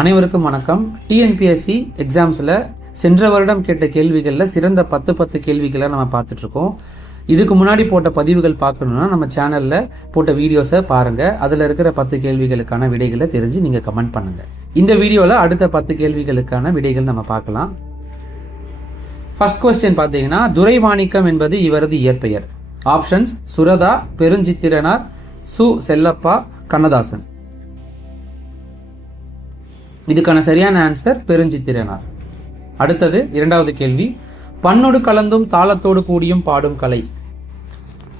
அனைவருக்கும் வணக்கம். டிஎன்பிஎஸ்சி எக்ஸாம்ஸில் சென்ற வருடம் கேட்ட கேள்விகளில் சிறந்த 10 கேள்விகளை நம்ம பார்த்துட்ருக்கோம். இதுக்கு முன்னாடி போட்ட பதிவுகள் பார்க்கணுன்னா நம்ம சேனலில் போட்ட வீடியோஸை பாருங்கள். அதில் இருக்கிற 10 கேள்விகளுக்கான விடைகளை தெரிஞ்சு நீங்கள் கமெண்ட் பண்ணுங்கள். இந்த வீடியோவில் அடுத்த 10 கேள்விகளுக்கான விடைகள் நம்ம பார்க்கலாம். ஃபர்ஸ்ட் கொஸ்டின் பார்த்தீங்கன்னா, துரைமாணிக்கம் என்பது இவரது இயற்பெயர். ஆப்ஷன்ஸ்: சுரதா, பெருஞ்சித்திரனார், சு. செல்லப்பா, கண்ணதாசன். இதுக்கான சரியான ஆன்சர் பெருஞ்சித்திரனார். அடுத்தது இரண்டாவது கேள்வி, பண்ணோடு கலந்தும் தாளத்தோடு கூடியும் பாடும் கலை.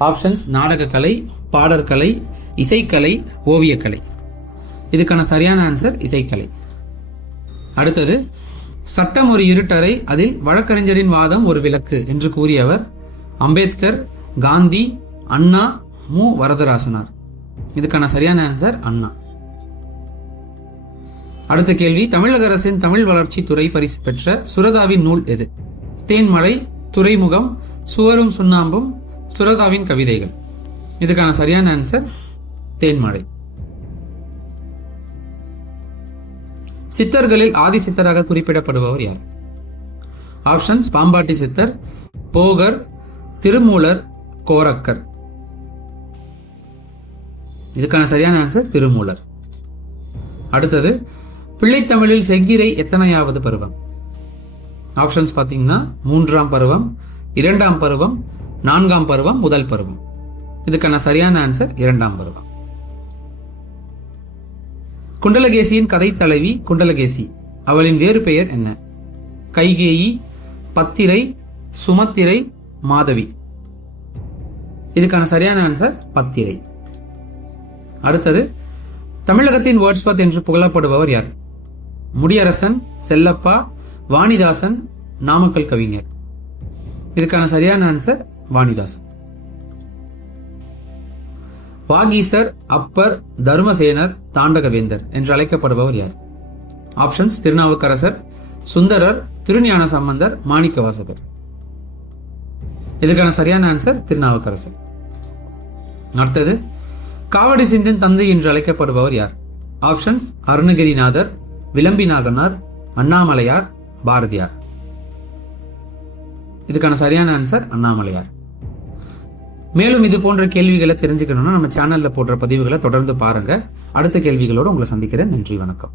ஆப்ஷன்ஸ்: நாடகக்கலை, பாடற்கலை, இசைக்கலை, ஓவியக்கலை. இதுக்கான சரியான ஆன்சர் இசைக்கலை. அடுத்தது, சட்டம் ஒரு இருட்டறை, அதில் வழக்கறிஞரின் வாதம் ஒரு விளக்கு என்று கூறியவர் அம்பேத்கர், காந்தி, அண்ணா, மு. வரதராசனார். இதுக்கான சரியான ஆன்சர் அண்ணா. அடுத்த கேள்வி, தமிழக அரசின் தமிழ் வளர்ச்சி துறை பரிசு பெற்ற சுரதாவின் நூல் எது? தேன்மழை, துறைமுகம், சுவரும் சுண்ணாம்பும், சுரதாவின் கவிதைகள். இதுக்கான சரியான ஆன்சர் தேன்மழை. சித்தர்களில் ஆதி சித்தராக குறிப்பிடப்படுபவர் யார்? ஆப்ஷன்ஸ்: பாம்பாட்டி சித்தர், போகர், திருமூலர், கோரக்கர். இதுக்கான சரியான ஆன்சர் திருமூலர். அடுத்தது, பிள்ளைத்தமிழில் செங்கிரை எத்தனையாவது பருவம்? ஆப்ஷன்ஸ் பார்த்தீங்கன்னா 3ஆம் பருவம், 2ஆம் பருவம், 4ஆம் பருவம், முதல் பருவம். இதுக்கான சரியான ஆன்சர் 2ஆம் பருவம். குண்டலகேசியின் கதை தலைவி குண்டலகேசி. அவளின் வேறு பெயர் என்ன? கைகேயி, பத்திரை, சுமத்திரை, மாதவி. இதுக்கான சரியான ஆன்சர் பத்திரை. அடுத்தது, தமிழகத்தின் வேர்ட்ஸ்வர்த் என்று புகழப்படுபவர் யார்? முடியரசன், செல்லப்பா, வாணிதாசன், நாமக்கல் கவிஞர். இதுக்கான சரியான ஆன்சர் வாணிதாசன். வாகீசர், அப்பர், தர்மசேனர், தாண்டகவேந்தர் என்று அழைக்கப்படுபவர் யார்? ஆப்ஷன்ஸ்: திருநாவுக்கரசர், சுந்தரர், திருஞான சம்பந்தர், மாணிக்கவாசகர். இதுக்கான சரியான ஆன்சர் திருநாவுக்கரசர். அடுத்தது, காவடி சிந்தின் தந்தை என்று அழைக்கப்படுபவர் யார்? ஆப்ஷன்ஸ்: அருணகிரிநாதர், விளம்பிநாகனார், அண்ணாமலையார், பாரதியார். இதுக்கான சரியான ஆன்சர் அண்ணாமலையார். மேலும் இது போன்ற கேள்விகளை தெரிஞ்சுக்கணும்னா நம்ம சேனல்ல போடுற பதிவுகளை தொடர்ந்து பாருங்க. அடுத்த கேள்விகளோடு உங்களை சந்திக்கிறேன். நன்றி, வணக்கம்.